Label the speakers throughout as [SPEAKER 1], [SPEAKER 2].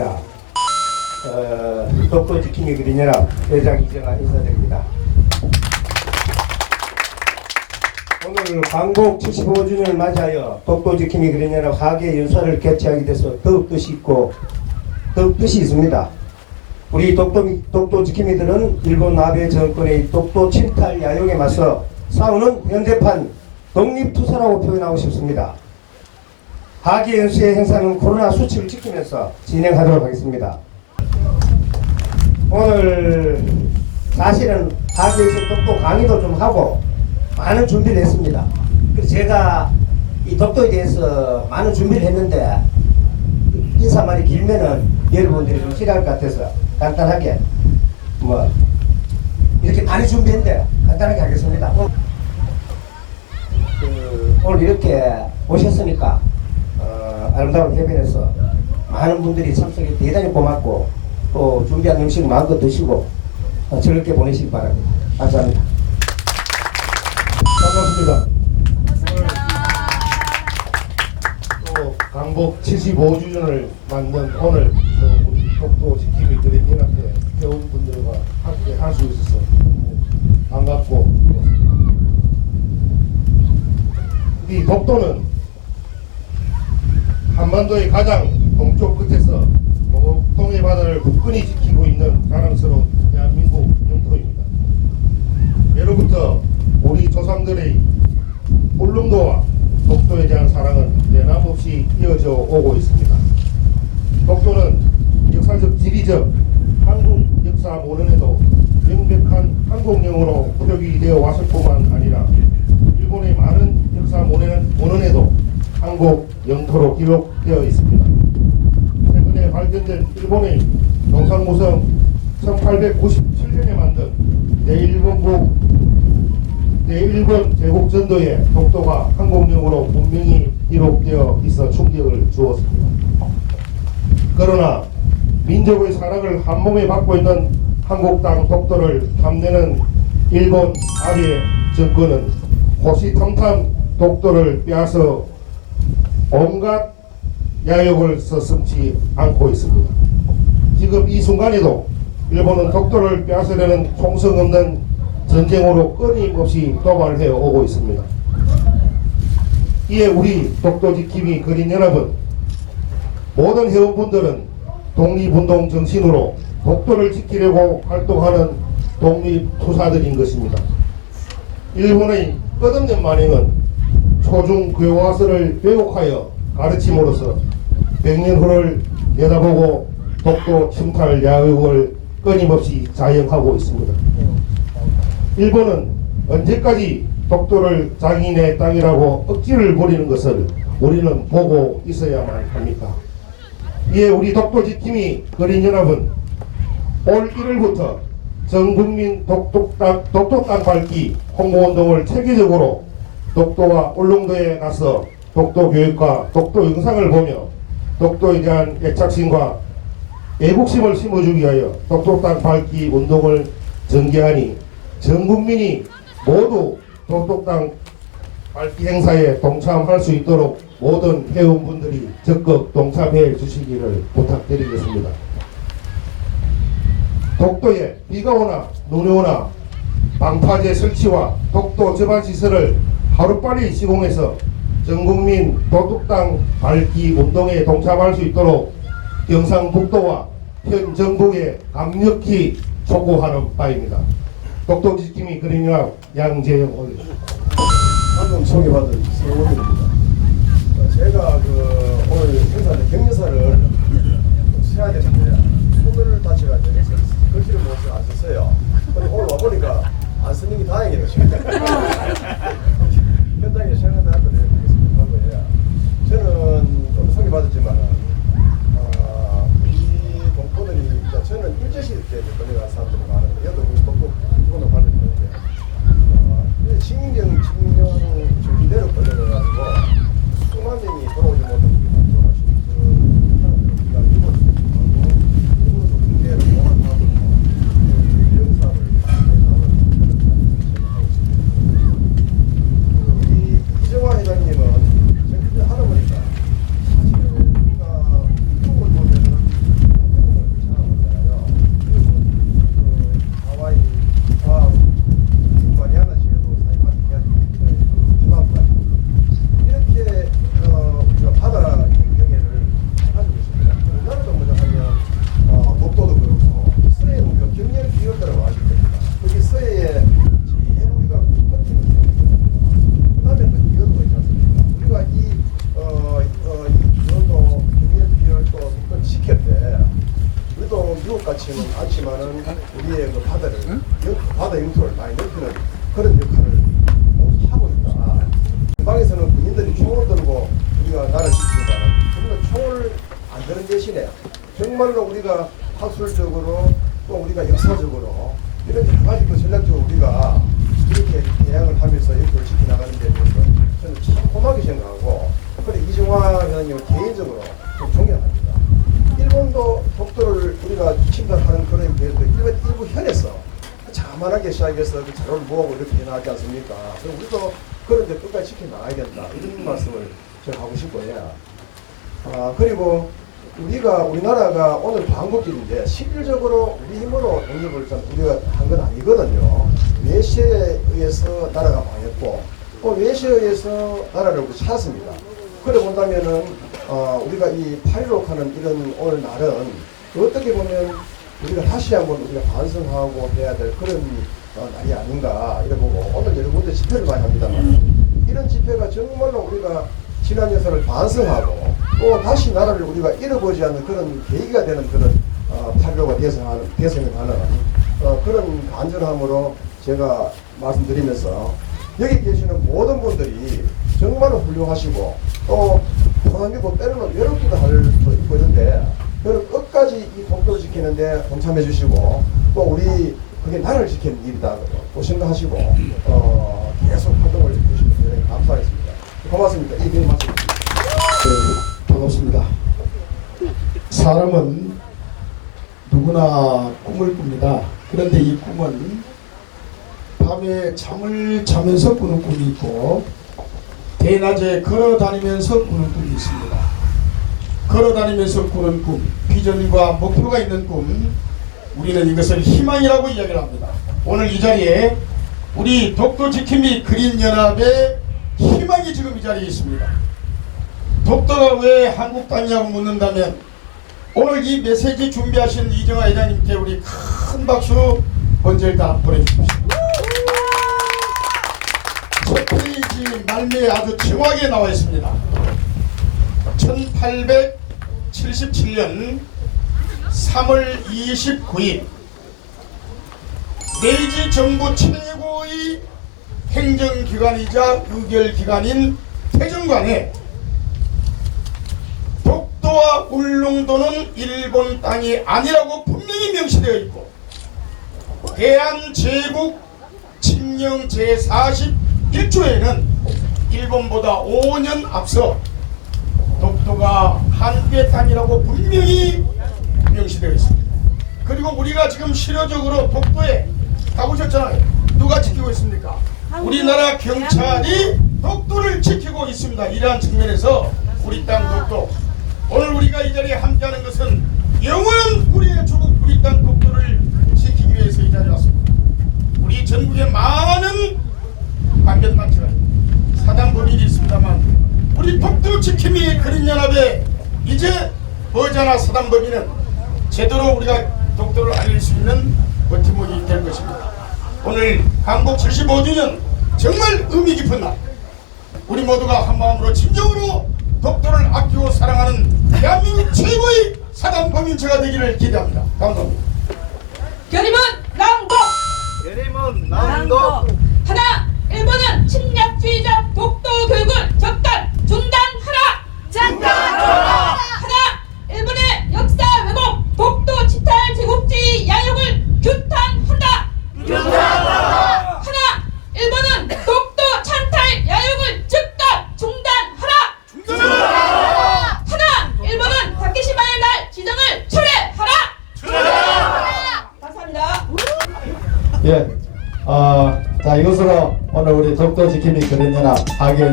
[SPEAKER 1] 반갑습니다. 어, 독도 지킴이 그린연합 회장 이정환 인사드립니다. 오늘 광복 75주년을 맞이하여 독도 지킴이 그린연합 하계 연사를 개최하게 돼서 더욱 뜻이 있고 더욱 뜻이 있습니다. 우리 독도, 독도 지킴이들은 일본 아베 정권의 독도 침탈 야욕에 맞서 싸우는 현대판 독립투사라고 표현하고 싶습니다. 하계 연수의 행사는 코로나 수칙을 지키면서 진행하도록 하겠습니다. 오늘 사실은 하계에서 독도 강의도 좀 하고 많은 준비를 했습니다. 그래서 제가 이 독도에 대해서 많은 준비를 했는데 인사말이 길면은 여러분들이 좀 싫어할 것 같아서 간단하게 뭐 이렇게 많이 준비했는데 간단하게 하겠습니다. 그, 오늘 이렇게 오셨으니까 어, 아름다운 해변에서 많은 분들이 참석해 대단히 고맙고 또 준비한 음식 마음껏 드시고 어, 즐겁게 보내시기 바랍니다. 감사합니다.
[SPEAKER 2] 반갑습니다. 또 강복 75주년을 맞는 오늘 또 우리 독도 지킴이 그린 연합회 회원분들과 함께 할 수 있어서 반갑고 이 독도는 한반도의 가장 동쪽 끝에서 동해 바다를 굳건히 지키고 있는 자랑스러운 대한민국 영토입니다. 예로부터 우리 조상들의 울릉도와 독도에 대한 사랑은 대남없이 이어져 오고 있습니다. 독도는 역사적 지리적 한국 역사 모론에도 명백한 한국령으로 표기되어 왔을 뿐만 아니라 일본의 많은 역사 모론에도 한국 영토로 기록되어 있습니다. 최근에 발견된 일본의 동상무성 1897년에 만든 대일본국 대일본 제국 전도에 독도가 한국령으로 분명히 기록되어 있어 충격을 주었습니다. 그러나 민족의 사랑을 한몸에 받고 있는 한국 땅 독도를 탐내는 일본 아베 정권은 호시탐탐 독도를 빼앗아 온갖 야욕을 서슴지 않고 있습니다. 지금 이 순간에도 일본은 독도를 빼앗으려는 총성 없는 전쟁으로 끊임없이 도발해 오고 있습니다. 이에 우리 독도 지킴이 그린 연합은 모든 회원분들은 독립운동 정신으로 독도를 지키려고 활동하는 독립투사들인 것입니다. 일본의 끝없는 만행은 초중 교과서를 왜곡하여 가르침으로써 백년 후를 내다보고 독도 침탈 야욕을 끊임없이 자행하고 있습니다. 일본은 언제까지 독도를 장인의 땅이라고 억지를 부리는 것을 우리는 보고 있어야만 합니까? 이에 우리 독도 지킴이 그린연합은 올 1월부터 전국민 독도 땅, 독도 땅 밟기 홍보운동을 체계적으로 독도와 울릉도에 가서 독도 교육과 독도 영상을 보며 독도에 대한 애착심과 애국심을 심어주기 위하여 독도 땅 밟기 운동을 전개하니 전 국민이 모두 독도 땅 밟기 행사에 동참할 수 있도록 모든 회원분들이 적극 동참해 주시기를 부탁드리겠습니다. 독도에 비가 오나 눈이 오나 방파제 설치와 독도 저반 시설을 하루빨리 시공해서 전국민 땅 밟기 운동에 동참할 수 있도록 경상북도와 현 정부에 강력히 촉구하는 바입니다. 독도 지킴이 그린연합 양재영 올리
[SPEAKER 3] 방금 소개받은 세월입니다. 제가 그 오늘 행사를 격려사를 Thank you. 안 드는 대신에 정말로 우리가 학술적으로 또 우리가 역사적으로 이런 여러 가지 그 전략적으로 우리가 이렇게 대항을 하면서 역할을 지켜나가는 데 대해서 저는 참 고맙게 생각하고 그래 이정화 회장님을 개인적으로 좀 존경합니다. 일본도 독도를 우리가 침략하는 그런 계획도 일본 일부 현에서 자만하게 시작해서 그 자료를 모으고 이렇게 해나가지 않습니까? 그래서 우리도 그런 데 끝까지 지켜나가야 된다. 이런 말씀을 제가 하고 싶고요. 아, 그리고 우리가 우리나라가 오늘 반국길인데 실질적으로 우리 힘으로 독립을 좀 우리가 한 건 아니거든요. 외세에 의해서 나라가 망했고 또 외세에 의해서 나라를 찾았습니다. 그래 본다면은 어, 우리가 이8.16 하는 이런 오늘 날은 어떻게 보면 우리가 다시 한번 우리가 반성하고 해야 될 그런 어, 날이 아닌가 이래 보고 오늘 여러 군데 집회를 많이 합니다만 이런 집회가 정말로 우리가 지난 역사를 반성하고 또 다시 나라를 우리가 잃어보지 않는 그런 계기가 되는 그런 어, 8.15가 대성하는, 대성을 하는 어, 그런 간절함으로 제가 말씀드리면서 여기 계시는 모든 분들이 정말로 훌륭하시고 또 사람이고 때로는 외롭기도 할 수도 있고 이런데 여러분 끝까지 이 독도를 지키는데 동참해 주시고 또 우리 그게 나라를 지키는 일이다 또 생각하시고 어, 계속 활동을 해주시면. 고맙습니다. 이 기회 마치겠습니다.
[SPEAKER 4] 네, 반갑습니다. 사람은 누구나 꿈을 꿉니다. 그런데 이 꿈은 밤에 잠을 자면서 꾸는 꿈이 있고 대낮에 걸어 다니면서 꾸는 꿈이 있습니다. 걸어 다니면서 꾸는 꿈, 비전과 목표가 있는 꿈, 우리는 이것을 희망이라고 이야기를 합니다. 오늘 이 자리에 우리 독도 지킴이 그린연합의 희망이 지금 이 자리에 있습니다. 독도가 왜 한국 땅이냐고 묻는다면 오늘 이 메시지 준비하신 이정아 회장님께 우리 큰 박수 먼저 일단 보내주십시오. 첫 페이지 말미에 아주 정확하게 나와 있습니다. 1877년 3월 29일 메이지 정부 최고의 행정기관이자 의결기관인 태정관에 독도와 울릉도는 일본 땅이 아니라고 분명히 명시되어 있고 대한제국 칙령 제41조에는 일본보다 5년 앞서 독도가 한국의 땅이라고 분명히 명시되어 있습니다. 그리고 우리가 지금 실효적으로 독도에 가보셨잖아요. 누가 지키고 있습니까? 우리나라 경찰이 독도를 지키고 있습니다. 이러한 측면에서 우리 땅 독도 오늘 우리가 이 자리에 함께하는 것은 영원한 우리의 조국 우리 땅 독도를 지키기 위해서 이 자리에 왔습니다. 우리 전국에 많은 관계단체가 있습니다. 사당 법인이 있습니다만 우리 독도 지킴이 그린연합에 이제 머지않아 사당 법인은 제대로 우리가 독도를 알릴 수 있는 버팀목이 될 것입니다. 오늘 광복 75주년 정말 의미 깊은 날 우리 모두가 한 마음으로 진정으로 독도를 아끼고 사랑하는 대한민국 최고의 사당 범인체가 되기를 기대합니다. 감사합니다.
[SPEAKER 5] 결의문 낭독
[SPEAKER 6] 예림은
[SPEAKER 5] 낭독 하나 일본은 침략주의적 독도 교육을 적단 중단하라 중단하라 하나 일본의 역사 왜곡 독도 치탈 제국주의 야욕을 규탄한다 규탄하라 하나 일본은 독도 찬탈 야욕을 즉각 중단하라 중단하라 하나 일본은 다케시마의 날 지정을 철회하라 철회하라 감사합니다.
[SPEAKER 7] 예. 어, 자, 이것으로 오늘 우리 독도 지킴이 그린연합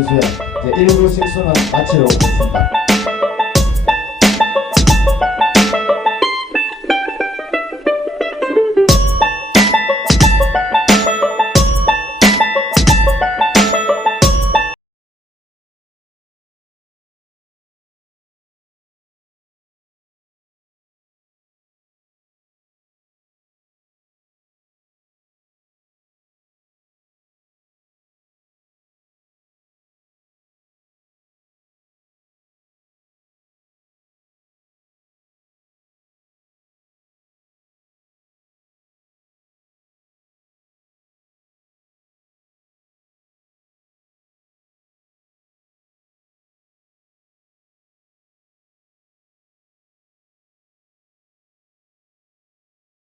[SPEAKER 7] 이제 일부 식수는 마치도록 하겠습니다.